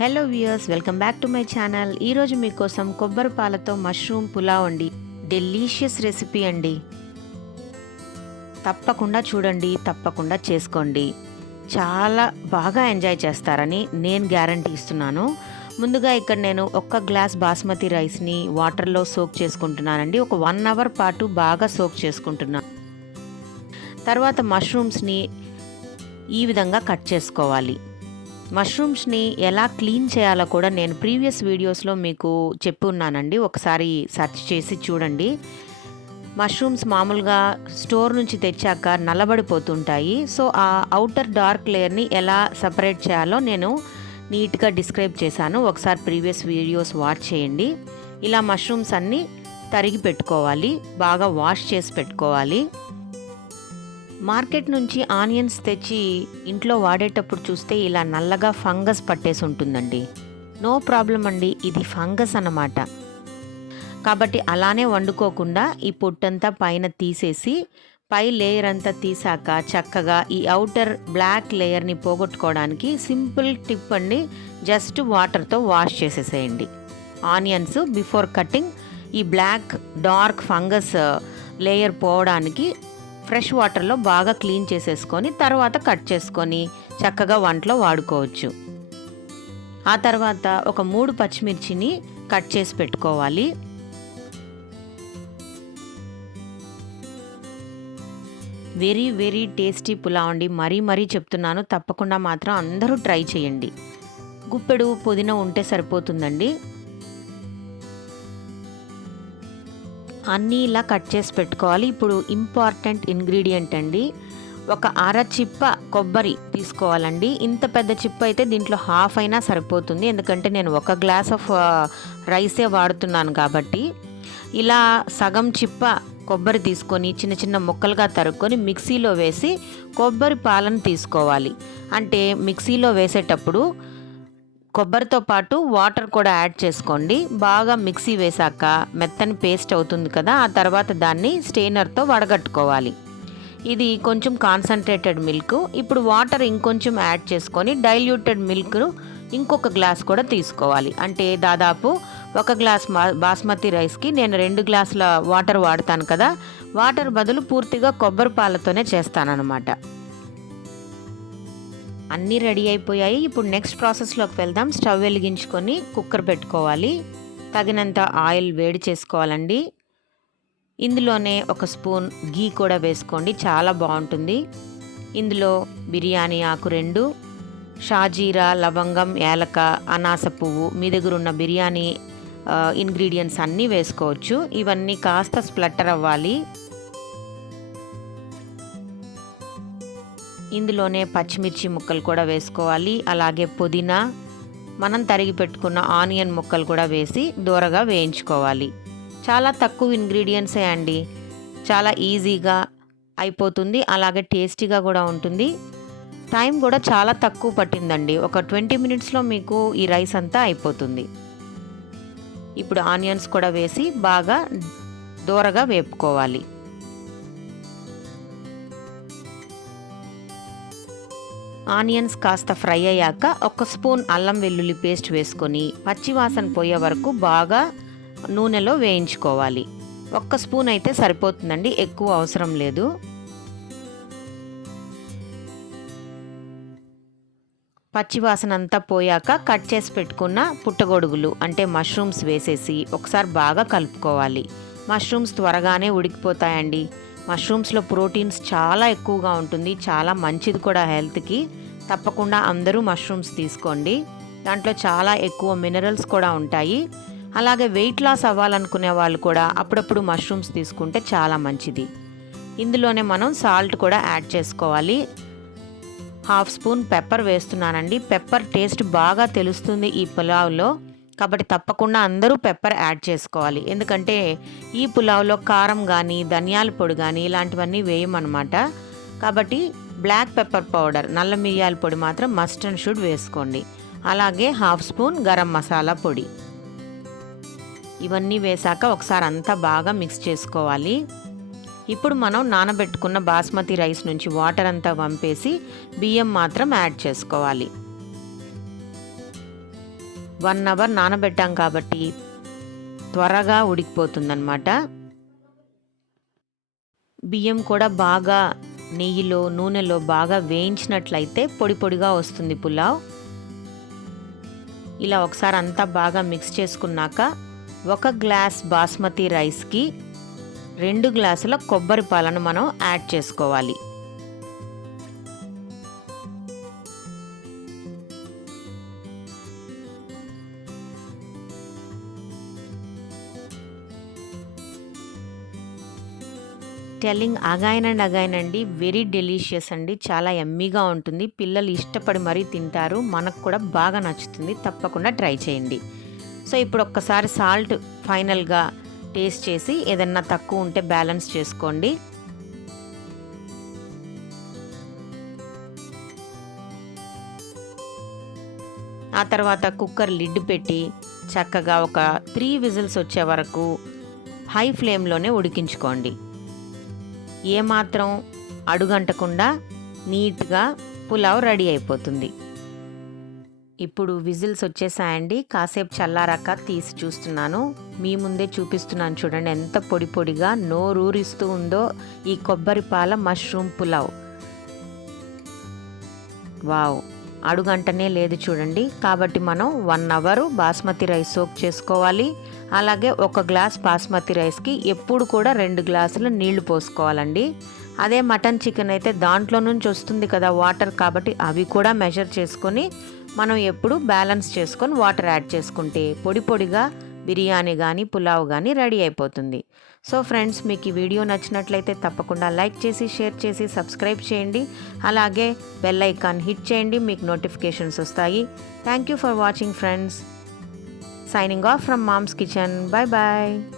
Hello viewers, welcome back to my channel. ఈరోజు మీకోసం కొబ్బరి పాలతో మష్రూమ్ పులావ్ అండి. డెలీషియస్ రెసిపీ అండి. తప్పకుండా చూడండి, తప్పకుండా చేసుకోండి. చాలా బాగా ఎంజాయ్ చేస్తారని నేను గ్యారంటీ ఇస్తున్నాను. ముందుగా ఇక్కడ నేను 1 గ్లాస్ బాస్మతి రైస్ని వాటర్లో సోక్ చేసుకుంటున్నానండి. ఒక 1 అవర్ పాటు బాగా సోక్ చేసుకుంటున్నాను. తర్వాత మష్రూమ్స్ని ఈ విధంగా కట్ చేసుకోవాలి. మష్రూమ్స్ని ఎలా క్లీన్ చేయాలో కూడా నేను ప్రీవియస్ వీడియోస్లో మీకు చెప్పి ఉన్నానండి. ఒకసారి సెర్చ్ చేసి చూడండి. మష్రూమ్స్ మామూలుగా స్టోర్ నుంచి తెచ్చాక నల్లబడిపోతుంటాయి. సో ఆ అవుటర్ డార్క్ లేయర్ని ఎలా సపరేట్ చేయాలో నేను నీట్గా డిస్క్రైబ్ చేశాను. ఒకసారి ప్రీవియస్ వీడియోస్ వాచ్ చేయండి. ఇలా మష్రూమ్స్ అన్నీ తరిగి పెట్టుకోవాలి, బాగా వాష్ చేసి పెట్టుకోవాలి. మార్కెట్ నుంచి ఆనియన్స్ తెచ్చి ఇంట్లో వాడేటప్పుడు చూస్తే ఇలా నల్లగా ఫంగస్ పట్టేసి ఉంటుందండి. నో ప్రాబ్లం అండి, ఇది ఫంగస్ అన్నమాట. కాబట్టి అలానే వండుకోకుండా ఈ పొట్టంతా పైన తీసేసి పై లేయర్ అంతా తీసాక చక్కగా ఈ అవుటర్ బ్లాక్ లేయర్ని పోగొట్టుకోవడానికి సింపుల్ టిప్ అండి. జస్ట్ వాటర్తో వాష్ చేసేసేయండి ఆనియన్స్ బిఫోర్ కటింగ్. ఈ బ్లాక్ డార్క్ ఫంగస్ లేయర్ పోవడానికి ఫ్రెష్ వాటర్లో బాగా క్లీన్ చేసేసుకొని తర్వాత కట్ చేసుకొని చక్కగా వంటలో వాడుకోవచ్చు. ఆ తర్వాత ఒక 3 పచ్చిమిర్చిని కట్ చేసి పెట్టుకోవాలి. వెరీ వెరీ టేస్టీ పులావ్ అండి. మరీ చెప్తున్నాను, తప్పకుండా మాత్రం అందరూ ట్రై చేయండి. గుప్పెడు పుదీనా ఉంటే సరిపోతుందండి. అన్నీ ఇలా కట్ చేసి పెట్టుకోవాలి. ఇప్పుడు ఇంపార్టెంట్ ఇంగ్రీడియంట్ అండి, ఒక అర చిప్ప కొబ్బరి తీసుకోవాలండి. ఇంత పెద్ద చిప్ప అయితే దీంట్లో హాఫ్ అయినా సరిపోతుంది, ఎందుకంటే నేను 1 గ్లాస్ ఆఫ్ రైసే వాడుతున్నాను కాబట్టి. ఇలా సగం చిప్ప కొబ్బరి తీసుకొని చిన్న చిన్న ముక్కలుగా తరుక్కొని మిక్సీలో వేసి కొబ్బరి పాలను తీసుకోవాలి. అంటే మిక్సీలో వేసేటప్పుడు కొబ్బరితో పాటు వాటర్ కూడా యాడ్ చేసుకోండి. బాగా మిక్సీ వేశాక మెత్తని పేస్ట్ అవుతుంది కదా, ఆ తర్వాత దాన్ని స్టెయినర్తో వడగట్టుకోవాలి. ఇది కొంచెం కాన్సన్ట్రేటెడ్ మిల్క్. ఇప్పుడు వాటర్ ఇంకొంచెం యాడ్ చేసుకొని డైల్యూటెడ్ మిల్క్ ఇంకొక గ్లాస్ కూడా తీసుకోవాలి. అంటే దాదాపు 1 గ్లాస్ బాస్మతి రైస్కి నేను 2 గ్లాసుల వాటర్ వాడతాను కదా, వాటర్ బదులు పూర్తిగా కొబ్బరి పాలతోనే చేస్తానన్నమాట. అన్నీ రెడీ అయిపోయాయి. ఇప్పుడు నెక్స్ట్ ప్రాసెస్లోకి వెళ్దాం. స్టవ్ వెలిగించుకొని కుక్కర్ పెట్టుకోవాలి. తగినంత ఆయిల్ వేడి చేసుకోవాలండి. ఇందులోనే 1 స్పూన్ గీ కూడా వేసుకోండి, చాలా బాగుంటుంది. ఇందులో బిర్యానీ ఆకు 2, షాజీరా, లవంగం, యాలక, అనాస పువ్వు, మీ దగ్గర ఉన్న బిర్యానీ ఇంగ్రీడియంట్స్ అన్నీ వేసుకోవచ్చు. ఇవన్నీ కాస్త స్ప్లటర్ అవ్వాలి. ఇందులోనే పచ్చిమిర్చి ముక్కలు కూడా వేసుకోవాలి. అలాగే పుదీనా, మనం తరిగి పెట్టుకున్న ఆనియన్ ముక్కలు కూడా వేసి దూరగా వేయించుకోవాలి. చాలా తక్కువ ఇంగ్రీడియంట్సే అండి, చాలా ఈజీగా అయిపోతుంది. అలాగే టేస్టీగా కూడా ఉంటుంది. టైం కూడా చాలా తక్కువ పట్టిందండి. ఒక 20 మినిట్స్లో మీకు ఈ రైస్ అంతా అయిపోతుంది. ఇప్పుడు ఆనియన్స్ కూడా వేసి బాగా దూరగా వేపుకోవాలి. ఆనియన్స్ కాస్త ఫ్రై అయ్యాక 1 స్పూన్ అల్లం వెల్లుల్లి పేస్ట్ వేసుకొని పచ్చివాసన పోయే వరకు బాగా నూనెలో వేయించుకోవాలి. 1 స్పూన్ అయితే సరిపోతుందండి, ఎక్కువ అవసరం లేదు. పచ్చివాసన అంతా పోయాక కట్ చేసి పెట్టుకున్న పుట్టగొడుగులు అంటే మష్రూమ్స్ వేసేసి ఒకసారి బాగా కలుపుకోవాలి. మష్రూమ్స్ త్వరగానే ఉడికిపోతాయండి. మష్రూమ్స్లో ప్రోటీన్స్ చాలా ఎక్కువగా ఉంటుంది, చాలా మంచిది కూడా హెల్త్కి. తప్పకుండా అందరూ మష్రూమ్స్ తీసుకోండి. దాంట్లో చాలా ఎక్కువ మినరల్స్ కూడా ఉంటాయి. అలాగే వెయిట్ లాస్ అవ్వాలనుకునే వాళ్ళు కూడా అప్పుడప్పుడు మష్రూమ్స్ తీసుకుంటే చాలా మంచిది. ఇందులోనే మనం సాల్ట్ కూడా యాడ్ చేసుకోవాలి. 1/2 స్పూన్ పెప్పర్ వేస్తున్నానండి. పెప్పర్ టేస్ట్ బాగా తెలుస్తుంది ఈ పులావ్లో, కాబట్టి తప్పకుండా అందరూ పెప్పర్ యాడ్ చేసుకోవాలి. ఎందుకంటే ఈ పులావ్లో కారం కానీ ధనియాల పొడి కానీ ఇలాంటివన్నీ వేయమన్నమాట. కాబట్టి బ్లాక్ పెప్పర్ పౌడర్, నల్ల మిరియాల పొడి మాత్రం మస్ట్ అండ్ షుడ్ వేసుకోండి. అలాగే 1/2 స్పూన్ గరం మసాలా పొడి. ఇవన్నీ వేశాక ఒకసారి అంతా బాగా మిక్స్ చేసుకోవాలి. ఇప్పుడు మనం నానబెట్టుకున్న బాస్మతి రైస్ నుంచి వాటర్ అంతా వంపేసి బియ్యం మాత్రం యాడ్ చేసుకోవాలి. 1 అవర్ నానబెట్టాం కాబట్టి త్వరగా ఉడికిపోతుందన్నమాట. బియ్యం కూడా బాగా నెయ్యిలో నూనెలో బాగా వేయించినట్లయితే పొడి పొడిగా వస్తుంది పులావ్. ఇలా ఒకసారి అంతా బాగా మిక్స్ చేసుకున్నాక 1 గ్లాస్ బాస్మతి రైస్కి 2 గ్లాసుల కొబ్బరి పాలను మనం యాడ్ చేసుకోవాలి. టెల్లింగ్ అగైన్ అండ్ అగైన్ అండి, వెరీ డెలీషియస్ అండి, చాలా యమ్మీగా ఉంటుంది. పిల్లలు ఇష్టపడి మరీ తింటారు, మనకు కూడా బాగా నచ్చుతుంది. తప్పకుండా ట్రై చేయండి. సో ఇప్పుడు ఒక్కసారి సాల్ట్ ఫైనల్గా టేస్ట్ చేసి ఏదన్నా తక్కువ ఉంటే బ్యాలెన్స్ చేసుకోండి. ఆ తర్వాత కుక్కర్ లిడ్ పెట్టి చక్కగా ఒక 3 విజిల్స్ వచ్చే వరకు హై ఫ్లేమ్లోనే ఉడికించుకోండి. ఏమాత్రం అడుగంటకుండా నీట్గా పులావ్ రెడీ అయిపోతుంది. ఇప్పుడు విజిల్స్ వచ్చేసాయండి. కాసేపు చల్లారాక తీసి చూస్తున్నాను. మీ ముందే చూపిస్తున్నాను చూడండి, ఎంత పొడి పొడిగా నోరూరిస్తూ ఉందో ఈ కొబ్బరి పాల మష్రూమ్ పులావ్. వావ్, అడుగంటనే లేదు చూడండి. కాబట్టి మనం 1 అవర్ బాస్మతి రైస్ సోక్ చేసుకోవాలి. అలాగే 1 గ్లాస్ బాస్మతి రైస్కి ఎప్పుడు కూడా 2 గ్లాసులు నీళ్లు పోసుకోవాలండి. అదే మటన్ చికెన్ అయితే దాంట్లో నుంచి వస్తుంది కదా వాటర్, కాబట్టి అవి కూడా మెజర్ చేసుకొని మనం ఎప్పుడు బ్యాలెన్స్ చేసుకొని వాటర్ యాడ్ చేసుకుంటే పొడి పొడిగా బిర్యానీ కానీ పులావ్ కానీ రెడీ అయిపోతుంది. సో ఫ్రెండ్స్, మీకు ఈ వీడియో నచ్చినట్లయితే తప్పకుండా లైక్ చేసి షేర్ చేసి సబ్స్క్రైబ్ చేయండి. అలాగే బెల్ ఐకాన్ హిట్ చేయండి, మీకు నోటిఫికేషన్స్ వస్తాయి. Thank you for watching friends. Signing off from Mom's Kitchen. Bye bye.